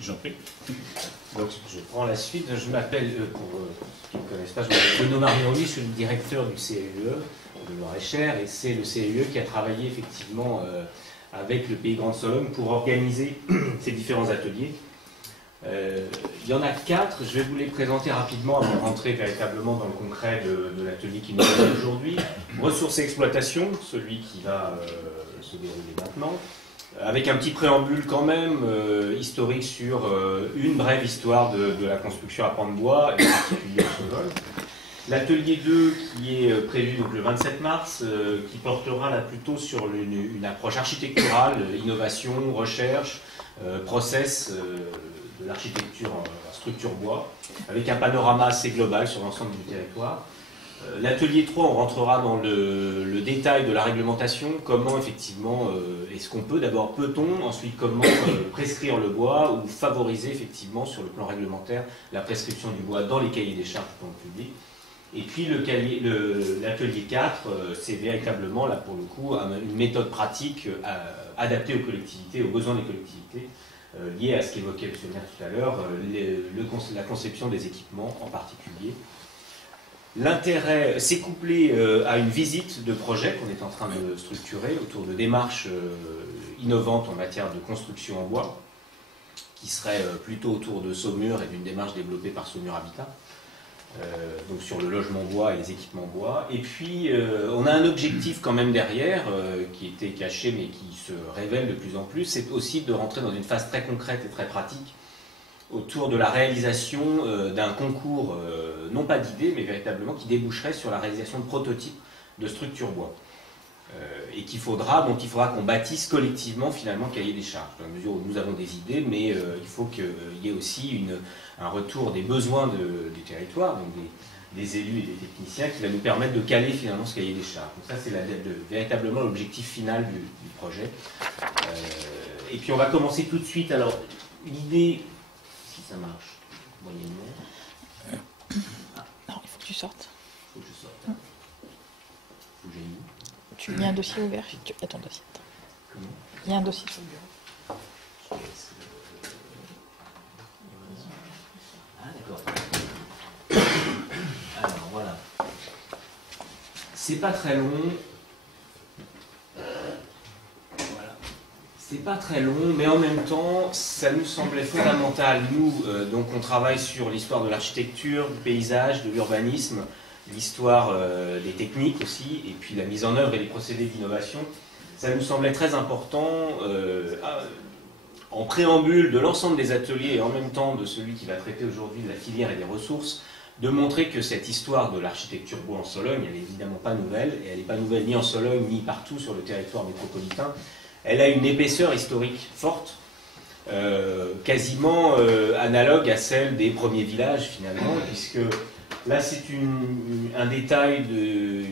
J'en prie. Donc, je prends la suite. Je m'appelle, pour ceux qui ne me connaissent pas, je m'appelle Benoît Marioli, je suis le directeur du CAUE de Loir-et-Cher, et c'est le CAUE qui a travaillé effectivement avec le Pays Grande Sologne pour organiser ces différents ateliers. Il y en a 4, je vais vous les présenter rapidement avant de rentrer véritablement dans le concret de l'atelier qui nous est aujourd'hui. Ressources et exploitation, celui qui va se dérouler maintenant, avec un petit préambule quand même, historique sur une brève histoire de la construction à pans de bois, et en particulier au sol. L'atelier 2 qui est prévu donc, le 27 mars, qui portera là plutôt sur une approche architecturale, innovation, recherche, process de l'architecture en structure bois, avec un panorama assez global sur l'ensemble du territoire. L'atelier 3, on rentrera dans le détail de la réglementation, comment effectivement est-ce qu'on peut, d'abord peut-on, ensuite comment prescrire le bois ou favoriser effectivement sur le plan réglementaire la prescription du bois dans les cahiers des charges du plan public. Et puis l'atelier 4, c'est véritablement là pour le coup une méthode pratique adaptée aux collectivités, aux besoins des collectivités, liée à ce qu'évoquait M. le maire tout à l'heure, la conception des équipements en particulier. L'intérêt, c'est couplé à une visite de projet qu'on est en train de structurer autour de démarches innovantes en matière de construction en bois, qui serait plutôt autour de Saumur et d'une démarche développée par Saumur Habitat, donc sur le logement bois et les équipements bois. Et puis, on a un objectif quand même derrière, qui était caché mais qui se révèle de plus en plus, c'est aussi de rentrer dans une phase très concrète et très pratique autour de la réalisation d'un concours, non pas d'idées, mais véritablement qui déboucherait sur la réalisation de prototypes de structures bois. Et dont il faudra qu'on bâtisse collectivement finalement le cahier des charges, dans la mesure où nous avons des idées, mais il faut qu'il y ait aussi un retour des besoins du territoire, donc des élus et des techniciens, qui va nous permettre de caler finalement ce cahier des charges. Donc ça, c'est véritablement l'objectif final du projet. Et puis on va commencer tout de suite. Alors, l'idée, si ça marche, moyennement. Non, il faut que tu sortes. Il faut que je sorte. Faut que j'aille où? Il y a un dossier ouvert, il y a ton dossier. Comment? Il y a un dossier sur le bureau. Ah d'accord. Alors voilà. C'est pas très long. Voilà. C'est pas très long, mais en même temps, ça nous semblait fondamental. Nous, donc on travaille sur l'histoire de l'architecture, du paysage, de l'urbanisme, l'histoire des techniques aussi, et puis la mise en œuvre et les procédés d'innovation. Ça nous semblait très important, en préambule de l'ensemble des ateliers et en même temps de celui qui va traiter aujourd'hui de la filière et des ressources, de montrer que cette histoire de l'architecture bois en Sologne, elle n'est évidemment pas nouvelle, et elle n'est pas nouvelle ni en Sologne ni partout sur le territoire métropolitain. Elle a une épaisseur historique forte, quasiment analogue à celle des premiers villages finalement, puisque là, c'est un détail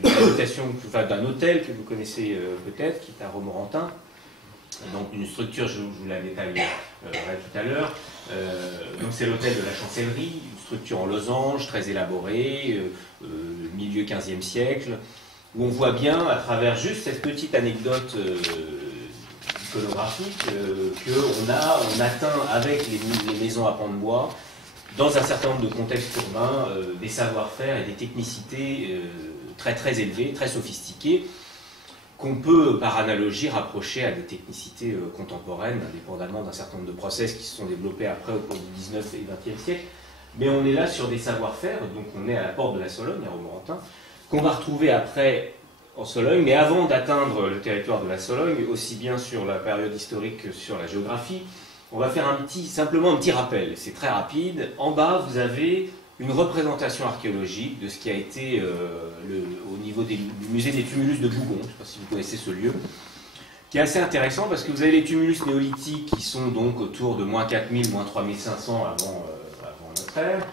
d'un hôtel que vous connaissez peut-être, qui est à Romorantin. Donc, une structure, je vous la détaillerai tout à l'heure. Donc, c'est l'hôtel de la Chancellerie, une structure en losange, très élaborée, milieu 15e siècle, où on voit bien, à travers juste cette petite anecdote iconographique, qu'on atteint avec les maisons à pans de bois, dans un certain nombre de contextes urbains, des savoir-faire et des technicités très très élevées, très sophistiquées, qu'on peut par analogie rapprocher à des technicités contemporaines, indépendamment d'un certain nombre de process qui se sont développés après au cours du 19 et 20e siècle. Mais on est là sur des savoir-faire, donc on est à la porte de la Sologne, à Romorantin, qu'on va retrouver après en Sologne, mais avant d'atteindre le territoire de la Sologne, aussi bien sur la période historique que sur la géographie. On va faire simplement un petit rappel, c'est très rapide. En bas, vous avez une représentation archéologique de ce qui a été au niveau du musée des tumulus de Bougon, je ne sais pas si vous connaissez ce lieu, qui est assez intéressant parce que vous avez les tumulus néolithiques qui sont donc autour de moins 4000, moins 3500 avant notre ère.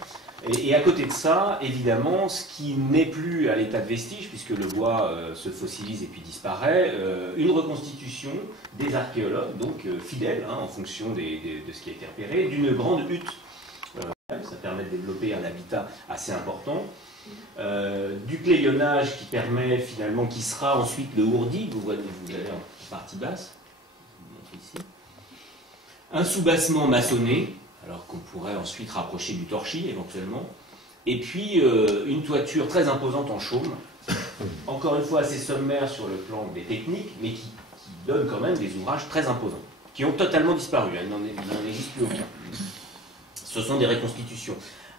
Et à côté de ça, évidemment, ce qui n'est plus à l'état de vestige, puisque le bois se fossilise et puis disparaît, une reconstitution des archéologues, donc fidèles, en fonction de ce qui a été repéré, d'une grande hutte. Ça permet de développer un habitat assez important. Du clayonnage qui permet finalement, qui sera ensuite le ourdi, vous avez en partie basse, ici. un soubassement maçonné, alors qu'on pourrait ensuite rapprocher du torchis éventuellement, et puis une toiture très imposante en chaume, encore une fois assez sommaire sur le plan des techniques, mais qui donne quand même des ouvrages très imposants, qui ont totalement disparu, il n'en existe plus aucun. Ce sont des reconstitutions.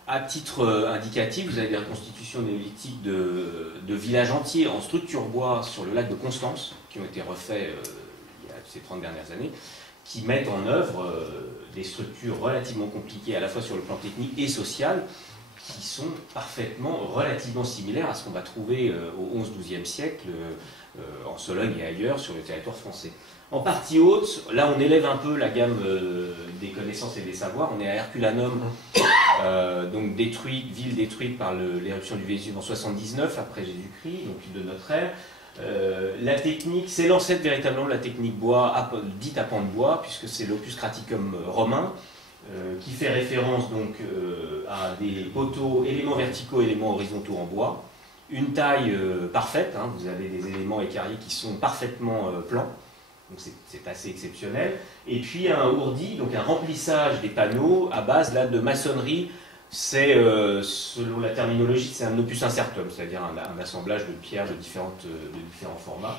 À titre indicatif, vous avez des reconstitutions néolithiques de villages entiers en structure bois sur le lac de Constance, qui ont été refaits il y a ces 30 dernières années, qui mettent en œuvre des structures relativement compliquées, à la fois sur le plan technique et social, qui sont parfaitement, relativement similaires à ce qu'on va trouver au XIe-XIIe siècle en Sologne et ailleurs sur le territoire français. En partie haute, là on élève un peu la gamme des connaissances et des savoirs. On est à Herculanum, donc ville détruite par l'éruption du Vésuve en 79 après Jésus-Christ, donc de notre ère. La technique, c'est l'ancêtre véritablement de la technique bois, dite à pan de bois, puisque c'est l'opus craticum romain, qui fait référence donc à des poteaux, éléments verticaux, éléments horizontaux en bois. Une taille parfaite, hein, vous avez des éléments équarriers qui sont parfaitement plans. Donc c'est assez exceptionnel. Et puis un ourdi, donc un remplissage des panneaux à base là, de maçonnerie. C'est, selon la terminologie, c'est un opus incertum, c'est-à-dire un assemblage de pierres de différents formats.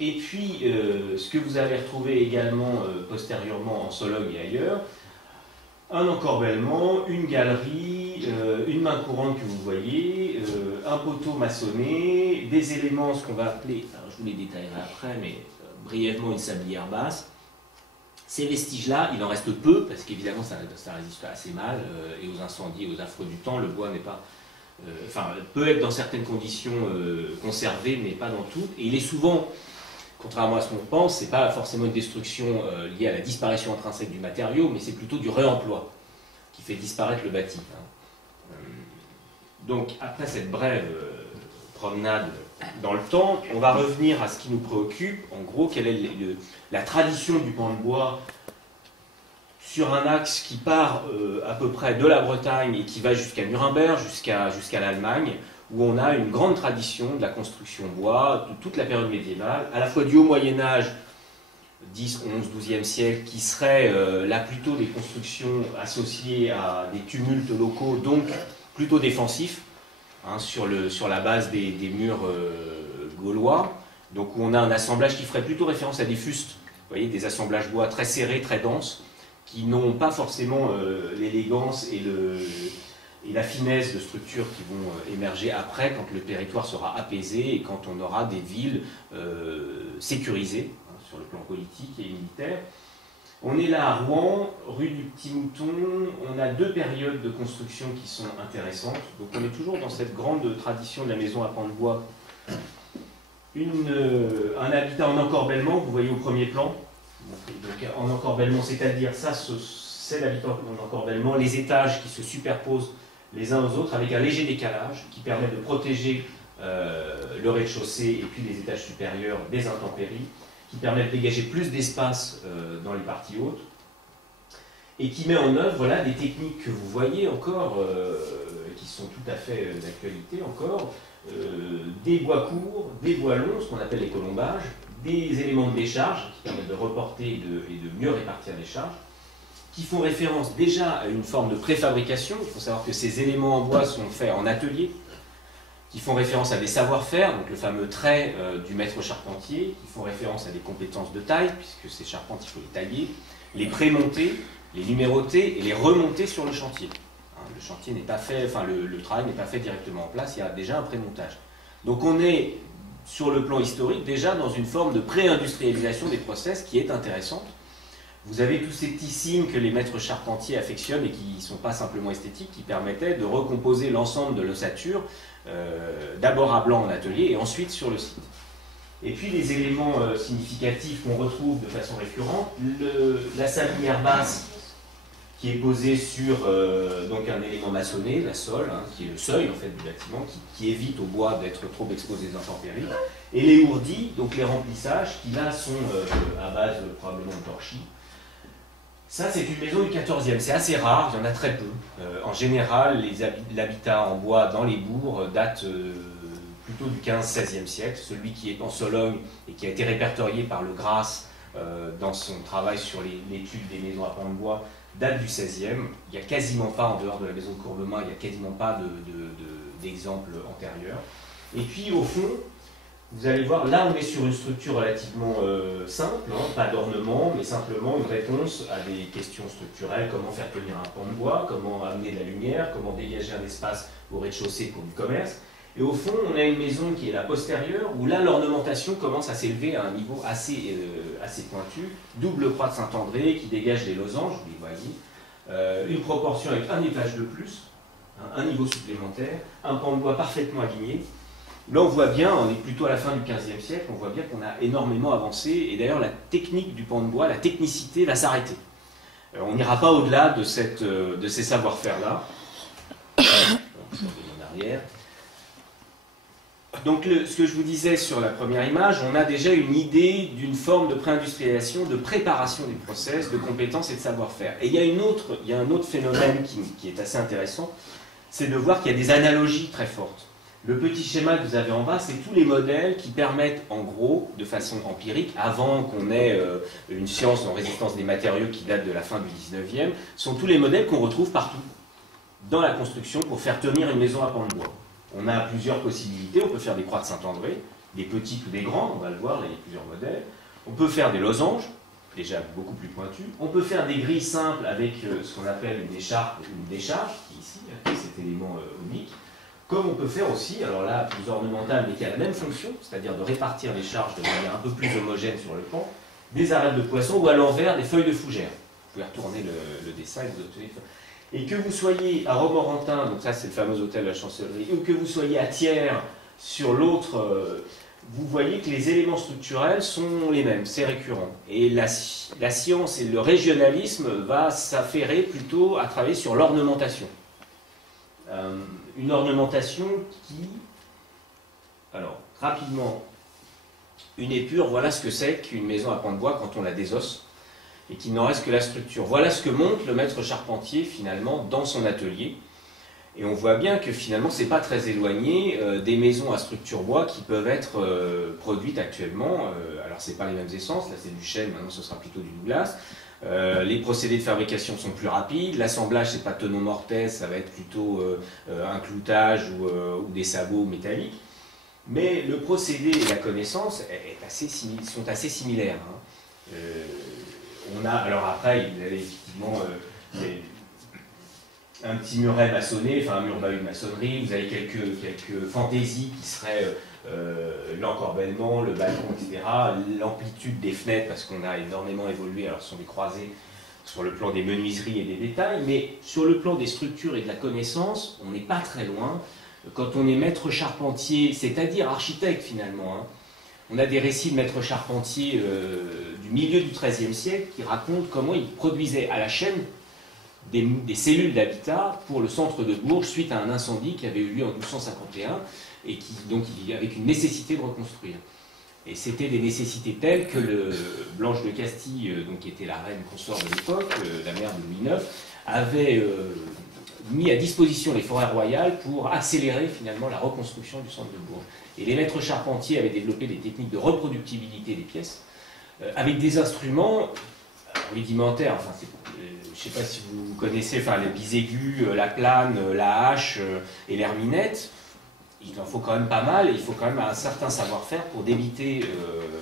Et puis, ce que vous avez retrouvé également postérieurement en Sologne et ailleurs, un encorbellement, une galerie, une main courante que vous voyez, un poteau maçonné, des éléments, ce qu'on va appeler, alors je vous les détaillerai après, mais brièvement une sablière basse. Ces vestiges-là, il en reste peu, parce qu'évidemment ça résiste assez mal, et aux incendies, aux affres du temps, le bois n'est pas... peut être dans certaines conditions conservé, mais pas dans toutes, et il est souvent, contrairement à ce qu'on pense, c'est pas forcément une destruction liée à la disparition intrinsèque du matériau, mais c'est plutôt du réemploi, qui fait disparaître le bâti. Donc, après cette brève promenade dans le temps, on va revenir à ce qui nous préoccupe. En gros, quelle est la tradition du pan de bois sur un axe qui part à peu près de la Bretagne et qui va jusqu'à Nuremberg, jusqu'à l'Allemagne, où on a une grande tradition de la construction bois, de toute la période médiévale, à la fois du haut Moyen-Âge, 10, 11, 12e siècle, qui serait là plutôt des constructions associées à des tumultes locaux, donc plutôt défensifs, hein, sur la base des murs gaulois, donc où on a un assemblage qui ferait plutôt référence à des fustes, vous voyez, des assemblages bois très serrés, très denses, qui n'ont pas forcément l'élégance et la finesse de structures qui vont émerger après, quand le territoire sera apaisé et quand on aura des villes sécurisées, hein, sur le plan politique et militaire. On est là à Rouen, rue du Petit Mouton, on a deux périodes de construction qui sont intéressantes. Donc on est toujours dans cette grande tradition de la maison à pan de bois. Un habitat en encorbellement, vous voyez au premier plan. Donc en encorbellement, c'est-à-dire ça, c'est l'habitat en encorbellement, les étages qui se superposent les uns aux autres avec un léger décalage qui permet de protéger le rez-de-chaussée et puis les étages supérieurs des intempéries, qui permet de dégager plus d'espace dans les parties hautes, et qui met en œuvre là des techniques que vous voyez encore, qui sont tout à fait d'actualité encore, des bois courts, des bois longs, ce qu'on appelle les colombages, des éléments de décharge qui permettent de reporter et de mieux répartir les charges, qui font référence déjà à une forme de préfabrication. Il faut savoir que ces éléments en bois sont faits en atelier, qui font référence à des savoir-faire, donc le fameux trait du maître charpentier, qui font référence à des compétences de taille, puisque ces charpentes, il faut les tailler, les prémonter, les numéroter et les remonter sur le chantier. Hein, le chantier n'est pas fait, enfin le travail n'est pas fait directement en place, il y a déjà un prémontage. Donc on est, sur le plan historique, déjà dans une forme de pré-industrialisation des process qui est intéressante. Vous avez tous ces petits signes que les maîtres charpentiers affectionnent et qui ne sont pas simplement esthétiques, qui permettaient de recomposer l'ensemble de l'ossature, d'abord à blanc en atelier et ensuite sur le site. Et puis les éléments significatifs qu'on retrouve de façon récurrente, la sablière basse qui est posée sur donc un élément maçonné, la sole, hein, qui est le seuil en fait, du bâtiment, qui évite au bois d'être trop exposé aux intempéries, et les ourdis, donc les remplissages, qui là sont à base probablement de torchis. Ça, c'est une maison du XIVe, c'est assez rare, il y en a très peu. En général, l'habitat en bois dans les bourgs date plutôt du XV-XVIe siècle. Celui qui est en Sologne et qui a été répertorié par le Grasse dans son travail sur l'étude des maisons à pans de bois, date du XVIe. Il n'y a quasiment pas, en dehors de la maison de Courbemin, il n'y a quasiment pas d'exemples antérieurs. Et puis au fond, vous allez voir, là on est sur une structure relativement simple, hein, pas d'ornement, mais simplement une réponse à des questions structurelles, comment faire tenir un pan de bois, comment amener de la lumière, comment dégager un espace au rez-de-chaussée pour du commerce. Et au fond, on a une maison qui est la postérieure, où là l'ornementation commence à s'élever à un niveau assez pointu, double croix de Saint-André qui dégage des losanges, vous les voyez, une proportion avec un étage de plus, un niveau supplémentaire, un pan de bois parfaitement aligné. Là, on voit bien, on est plutôt à la fin du XVe siècle, on voit bien qu'on a énormément avancé, et d'ailleurs la technique du pan de bois, la technicité va s'arrêter. On n'ira pas au-delà de ces savoir-faire-là. Je vais en arrière. Donc, ce que je vous disais sur la première image, on a déjà une idée d'une forme de pré-industrialisation, de préparation des process, de compétences et de savoir-faire. Et il y a un autre phénomène qui est assez intéressant, c'est de voir qu'il y a des analogies très fortes. Le petit schéma que vous avez en bas, c'est tous les modèles qui permettent, en gros, de façon empirique, avant qu'on ait une science en résistance des matériaux qui date de la fin du 19e, sont tous les modèles qu'on retrouve partout dans la construction pour faire tenir une maison à pans de bois. On a plusieurs possibilités, on peut faire des croix de Saint-André, des petites ou des grandes, on va le voir, là il y a plusieurs modèles. On peut faire des losanges, déjà beaucoup plus pointus. On peut faire des grilles simples avec ce qu'on appelle une décharge, qui est ici, avec cet élément unique. Comme on peut faire aussi, alors là, plus ornemental, mais qui a la même fonction, c'est-à-dire de répartir les charges de manière un peu plus homogène sur le pan, des arêtes de poisson ou à l'envers des feuilles de fougère. Vous pouvez retourner le dessin et vous obtenez. Et que vous soyez à Romorantin, donc ça c'est le fameux hôtel de la Chancellerie, ou que vous soyez à Thiers, sur l'autre, vous voyez que les éléments structurels sont les mêmes, c'est récurrent. Et la science et le régionalisme va s'affairer plutôt à travailler sur l'ornementation. Une ornementation qui, alors rapidement, une épure, voilà ce que c'est qu'une maison à pans de bois quand on la désosse, et qu'il n'en reste que la structure. Voilà ce que montre le maître charpentier finalement dans son atelier. Et on voit bien que finalement c'est pas très éloigné des maisons à structure bois qui peuvent être produites actuellement. Alors c'est pas les mêmes essences, là c'est du chêne, maintenant ce sera plutôt du Douglas. Les procédés de fabrication sont plus rapides, l'assemblage c'est pas tenon mortaise, ça va être plutôt un cloutage ou des sabots métalliques. Mais le procédé et la connaissance sont assez similaires. Hein. On a, alors après, il y avait effectivement un petit muret maçonné, enfin un mur bahut de maçonnerie, vous avez quelques fantaisies qui seraient l'encorbellement, le balcon, etc. L'amplitude des fenêtres, parce qu'on a énormément évolué, alors ce sont des croisées sur le plan des menuiseries et des détails, mais sur le plan des structures et de la connaissance, on n'est pas très loin. Quand on est maître charpentier, c'est-à-dire architecte finalement, hein, on a des récits de maîtres charpentiers du milieu du XIIIe siècle qui racontent comment ils produisaient à la chaîne des cellules d'habitat pour le centre de Bourges suite à un incendie qui avait eu lieu en 1251 et qui, donc, avec une nécessité de reconstruire. Et c'était des nécessités telles que Blanche de Castille, donc, qui était la reine consort de l'époque, la mère de Louis IX, avait mis à disposition les forêts royales pour accélérer finalement la reconstruction du centre de Bourges. Et les maîtres charpentiers avaient développé des techniques de reproductibilité des pièces avec des instruments rudimentaires. Enfin, je ne sais pas si vous connaissez les bisaigus, la plane, la hache et l'herminette. Il en faut quand même pas mal et il faut quand même un certain savoir-faire pour débiter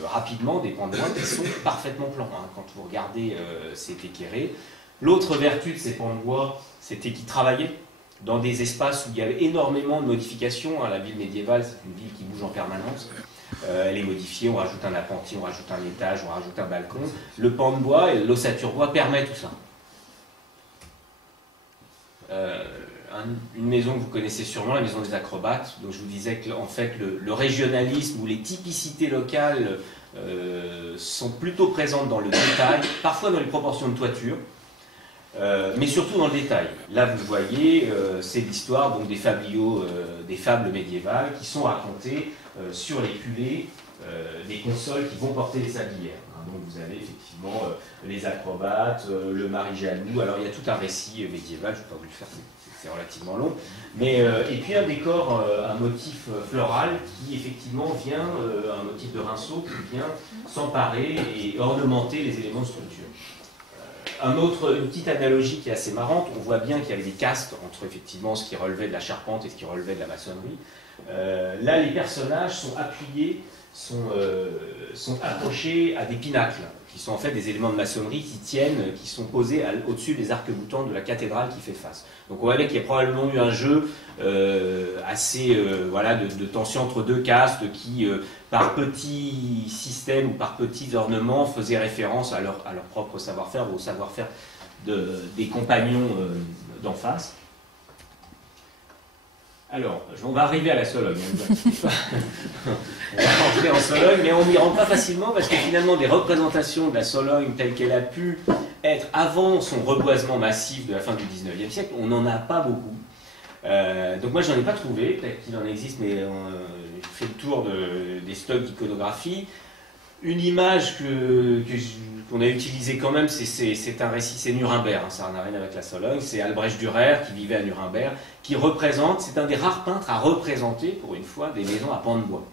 rapidement des pans de bois qui sont parfaitement plans. Hein, quand vous regardez cet équerré. L'autre vertu de ces pans de bois, c'était qu'ils travaillaient dans des espaces où il y avait énormément de modifications. La ville médiévale, c'est une ville qui bouge en permanence. Elle est modifiée, on rajoute un appentis, on rajoute un étage, on rajoute un balcon. Le pan de bois et l'ossature bois permet tout ça. Une maison que vous connaissez sûrement, la maison des acrobates. Donc je vous disais que en fait, le régionalisme ou les typicités locales sont plutôt présentes dans le détail, parfois dans les proportions de toiture. Mais surtout dans le détail. Là, vous voyez, c'est l'histoire des fabliaux, des fables médiévales qui sont racontées sur les culées des consoles qui vont porter les sablières. Donc vous avez effectivement les acrobates, le mari jaloux. Alors il y a tout un récit médiéval, je ne vais pas vous le faire, c'est relativement long. Mais, et puis un décor, un motif floral qui effectivement vient, un motif de rinceau qui vient s'emparer et ornementer les éléments de structure. Une petite analogie qui est assez marrante, on voit bien qu'il y avait des castes entre effectivement ce qui relevait de la charpente et ce qui relevait de la maçonnerie. Là, les personnages sont appuyés, sont accrochés à des pinacles, qui sont en fait des éléments de maçonnerie qui tiennent, qui sont posés au-dessus des arcs-boutants de la cathédrale qui fait face. Donc on voit bien qu'il y a probablement eu un jeu assez voilà, de tension entre deux castes qui, par petits systèmes ou par petits ornements, faisaient référence à leur propre savoir-faire ou au savoir-faire des compagnons d'en face. Alors, on va arriver à la Sologne. On va rentrer en Sologne, mais on n'y rentre pas facilement parce que finalement, des représentations de la Sologne telle qu'elle a pu être avant son reboisement massif de la fin du 19e siècle, on n'en a pas beaucoup. Donc moi, j'en ai pas trouvé, peut-être qu'il en existe, mais j'ai fait le tour des stocks d'iconographie. Une image qu'on a utilisée quand même, c'est un récit, c'est Nuremberg, hein, ça n'a rien avec la Sologne, c'est Albrecht Dürer qui vivait à Nuremberg, qui représente, c'est un des rares peintres à représenter, pour une fois, des maisons à pans de bois.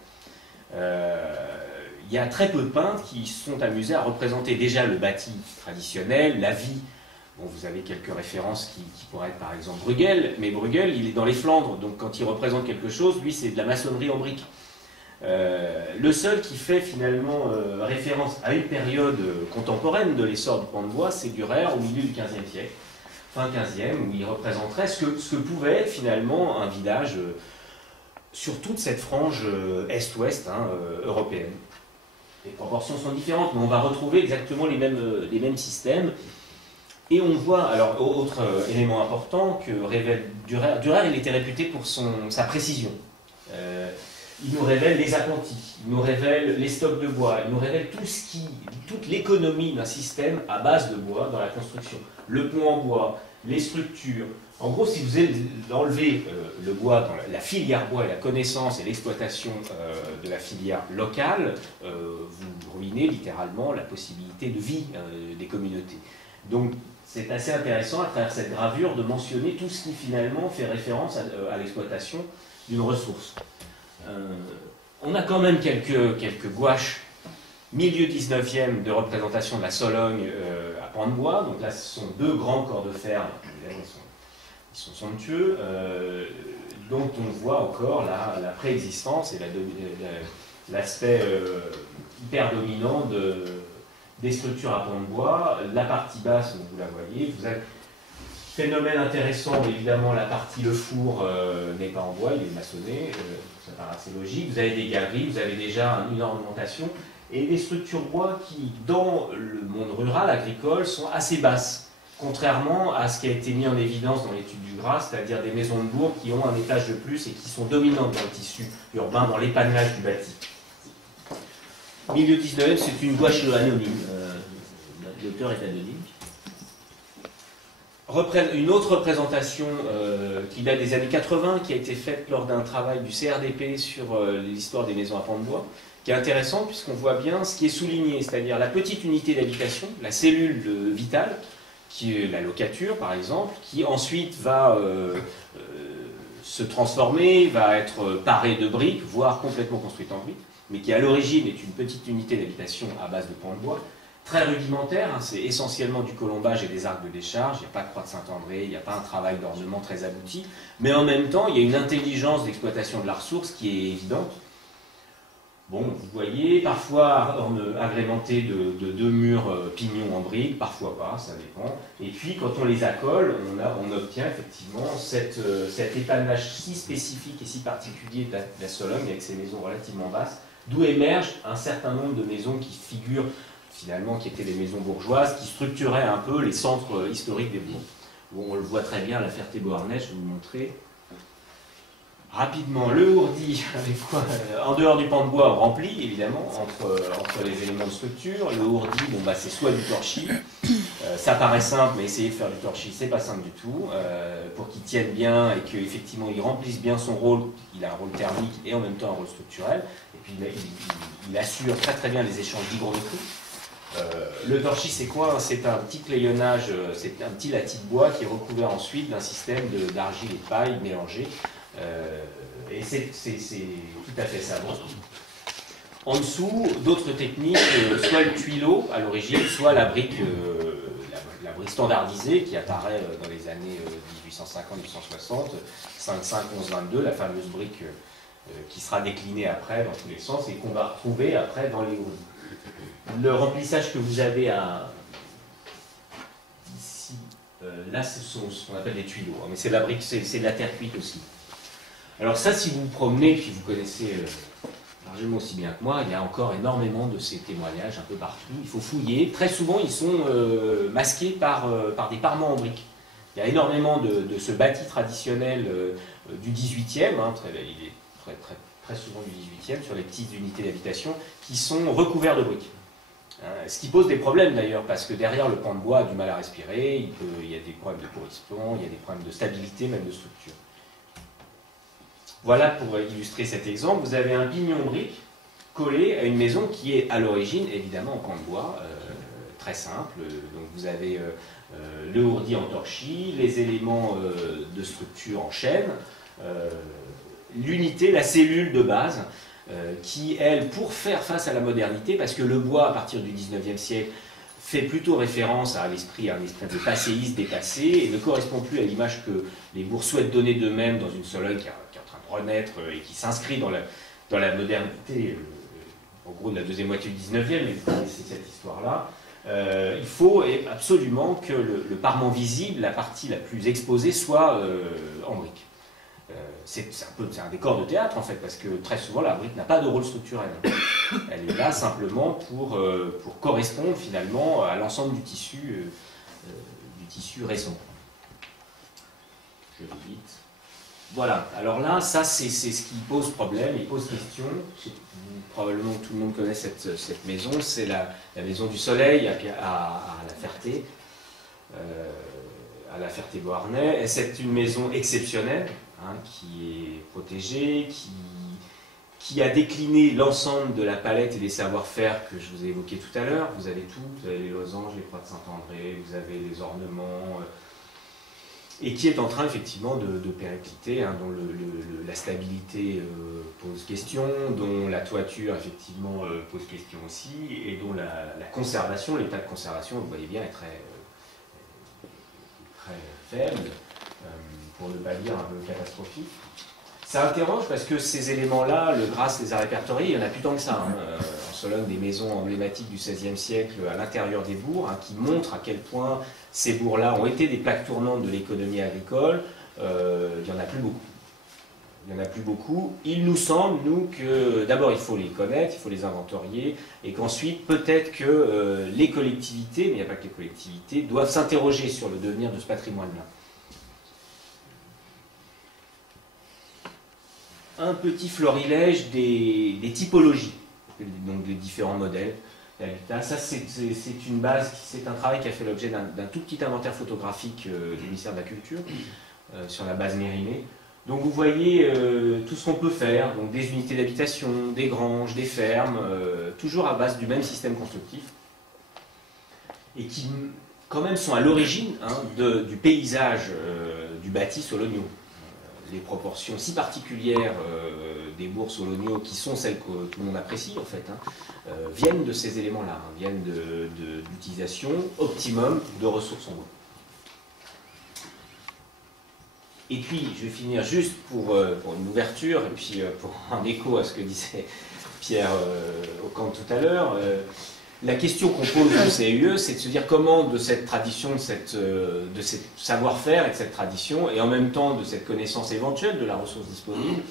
Il y a très peu de peintres qui se sont amusés à représenter déjà le bâti traditionnel, la vie. Bon, vous avez quelques références qui pourraient être par exemple Bruegel, mais Bruegel, il est dans les Flandres, donc quand il représente quelque chose, lui, c'est de la maçonnerie en briques. Le seul qui fait finalement référence à une période contemporaine de l'essor du pan de bois, c'est Dürer au milieu du XVe siècle, fin XVe, où il représenterait ce que pouvait être finalement un village sur toute cette frange est-ouest européenne. Les proportions sont différentes, mais on va retrouver exactement les mêmes systèmes. Et on voit, alors autre élément important que révèle Dürer, il était réputé pour sa précision. Il nous révèle les appentis, il nous révèle les stocks de bois, il nous révèle toute l'économie d'un système à base de bois dans la construction. Le pont en bois, les structures. En gros, si vous enlevez le bois dans la filière bois et la connaissance et l'exploitation de la filière locale, vous ruinez littéralement la possibilité de vie des communautés. Donc, c'est assez intéressant à travers cette gravure de mentionner tout ce qui finalement fait référence à l'exploitation d'une ressource. On a quand même quelques gouaches milieu 19e de représentation de la Sologne à pans de bois. Donc là, ce sont deux grands corps de fer, évidemment, ils sont somptueux, dont on voit encore la préexistence et l'aspect hyper dominant des structures à pans de bois. La partie basse, donc vous la voyez, vous avez phénomène intéressant, évidemment, la partie le four n'est pas en bois, il est maçonné, ça paraît assez logique. Vous avez des galeries, vous avez déjà une ornementation, et des structures bois qui, dans le monde rural, agricole, sont assez basses, contrairement à ce qui a été mis en évidence dans l'étude du Gras, c'est-à-dire des maisons de bourg qui ont un étage de plus et qui sont dominantes dans le tissu urbain, dans l'épanelage du bâti. Milieu 19e, c'est une gouache anonyme, l'auteur est anonyme. Une autre représentation qui date des années 80, qui a été faite lors d'un travail du CRDP sur l'histoire des maisons à pans de bois, qui est intéressante puisqu'on voit bien ce qui est souligné, c'est-à-dire la petite unité d'habitation, la cellule vitale, qui est la locature par exemple, qui ensuite va se transformer, va être parée de briques, voire complètement construite en briques, mais qui à l'origine est une petite unité d'habitation à base de pans de bois, très rudimentaire, hein, c'est essentiellement du colombage et des arcs de décharge, il n'y a pas de croix de Saint-André, il n'y a pas un travail d'ornement très abouti, mais en même temps, il y a une intelligence d'exploitation de la ressource qui est évidente. Bon, vous voyez, parfois agrémenté de deux murs pignons en briques, parfois pas, ça dépend. Et puis, quand on les accole, on obtient effectivement cet épanelage si spécifique et si particulier de la Sologne, avec ces maisons relativement basses, d'où émergent un certain nombre de maisons qui figurent finalement, qui étaient des maisons bourgeoises, qui structuraient un peu les centres historiques des bourgs. Bon, on le voit très bien, la Ferté-Beauharnais, je vais vous montrer. Rapidement, le ourdi, avec quoi en dehors du pan de bois rempli, évidemment, entre les éléments de structure. Le ourdi, bon, bah, c'est soit du torchis, ça paraît simple, mais essayer de faire du torchis, c'est pas simple du tout. Pour qu'il tienne bien et qu'effectivement il remplisse bien son rôle, il a un rôle thermique et en même temps un rôle structurel. Et puis il assure très très bien les échanges d'hygrométrie. Le torchis, c'est quoi? C'est un petit clayonnage, c'est un petit latis de bois qui est recouvert ensuite d'un système d'argile et de paille mélangés. Et c'est tout à fait savant. En dessous, d'autres techniques, soit le tuileau à l'origine, soit la brique standardisée qui apparaît dans les années 1850-1860, 5, 11, 22, la fameuse brique qui sera déclinée après dans tous les sens et qu'on va retrouver après dans les houris. Le remplissage que vous avez ici, là, ce sont ce qu'on appelle des tuileaux, hein, mais c'est de la brique, c'est de la terre cuite aussi. Alors ça, si vous vous promenez, puis vous connaissez largement aussi bien que moi, il y a encore énormément de ces témoignages un peu partout. Il faut fouiller. Très souvent, ils sont masqués par des parements en briques. Il y a énormément de ce bâti traditionnel du 18e, hein, il est très souvent du 18e, sur les petites unités d'habitation, qui sont recouverts de briques. Ce qui pose des problèmes d'ailleurs, parce que derrière le pan de bois a du mal à respirer, il y a des problèmes de pourrissement, il y a des problèmes de stabilité, même de structure. Voilà pour illustrer cet exemple. Vous avez un pignon brique collé à une maison qui est à l'origine évidemment en pan de bois, très simple. Donc vous avez le ourdi en torchis, les éléments de structure en chêne, l'unité, la cellule de base, qui elle, pour faire face à la modernité, parce que le bois à partir du 19e siècle fait plutôt référence à un esprit de passéiste dépassé et ne correspond plus à l'image que les bourgs souhaitent donner d'eux-mêmes dans une Sologne qui est en train de renaître et qui s'inscrit dans la modernité, en gros de la deuxième moitié du 19e, mais vous connaissez cette histoire-là. Il faut absolument que le parement visible, la partie la plus exposée, soit en brique. C'est un décor de théâtre en fait, parce que très souvent la brique n'a pas de rôle structurel. Elle est là simplement pour correspondre finalement à l'ensemble du tissu récent. Je vais vite. Voilà, alors là, ça c'est ce qui pose problème, il pose question. Probablement tout le monde connaît cette maison, c'est la maison du Soleil à La Ferté, à La Ferté-Beauharnais. C'est une maison exceptionnelle, hein, qui est protégée, qui a décliné l'ensemble de la palette et des savoir-faire que je vous ai évoqués tout à l'heure. Vous avez tout, vous avez les losanges, les croix de Saint-André, vous avez les ornements, et qui est en train effectivement de péricliter, hein, dont la stabilité pose question, dont la toiture effectivement pose question aussi, et dont la conservation, l'état de conservation, vous voyez bien, est très faible, pour ne pas dire un peu catastrophique. Ça interroge parce que ces éléments-là, le Grasse les a répertoriés, il n'y en a plus tant que ça. Hein. En Sologne, des maisons emblématiques du XVIe siècle à l'intérieur des bourgs, hein, qui montrent à quel point ces bourgs-là ont été des plaques tournantes de l'économie agricole. Il n'y en a plus beaucoup. Il n'y en a plus beaucoup. Il nous semble, nous, que d'abord il faut les connaître, il faut les inventorier, et qu'ensuite peut-être que les collectivités, mais il n'y a pas que les collectivités, doivent s'interroger sur le devenir de ce patrimoine-là. Un petit florilège des typologies, donc des différents modèles d'habitat. Ça, c'est une base, c'est un travail qui a fait l'objet d'un tout petit inventaire photographique du ministère de la Culture, sur la base Mérimée. Donc vous voyez tout ce qu'on peut faire, donc des unités d'habitation, des granges, des fermes, toujours à base du même système constructif, et qui quand même sont à l'origine, hein, du paysage du bâti sologno. Les proportions si particulières des bourgs soloniaux, qui sont celles que tout le monde apprécie en fait, hein, viennent de ces éléments-là, hein, viennent de l'utilisation optimum de ressources en bois. Et puis, je vais finir juste pour une ouverture, et puis pour un écho à ce que disait Pierre Aucamp tout à l'heure. La question qu'on pose au CEE, c'est de se dire comment de cette tradition, de cette savoir-faire et de cette tradition, et en même temps de cette connaissance éventuelle de la ressource disponible,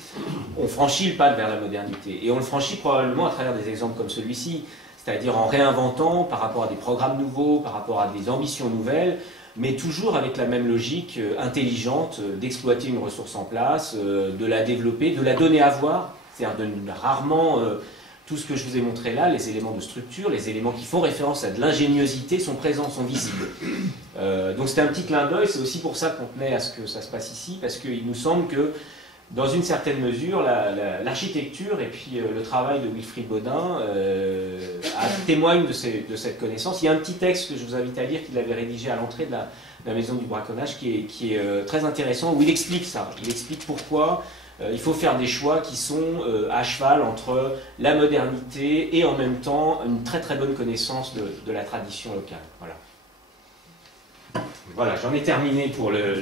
on franchit le pas vers la modernité. Et on le franchit probablement à travers des exemples comme celui-ci, c'est-à-dire en réinventant par rapport à des programmes nouveaux, par rapport à des ambitions nouvelles, mais toujours avec la même logique intelligente d'exploiter une ressource en place, de la développer, de la donner à voir, c'est-à-dire rarement... Tout ce que je vous ai montré là, les éléments de structure, les éléments qui font référence à de l'ingéniosité sont présents, sont visibles. Donc c'était un petit clin d'œil, c'est aussi pour ça qu'on tenait à ce que ça se passe ici, parce qu'il nous semble que dans une certaine mesure, l'architecture et puis le travail de Wilfried Bodin témoignent de cette connaissance. Il y a un petit texte que je vous invite à lire qu'il avait rédigé à l'entrée de la maison du braconnage qui est très intéressant, où il explique ça. Il explique pourquoi il faut faire des choix qui sont à cheval entre la modernité et en même temps une très très bonne connaissance de la tradition locale. Voilà, voilà, j'en ai terminé pour le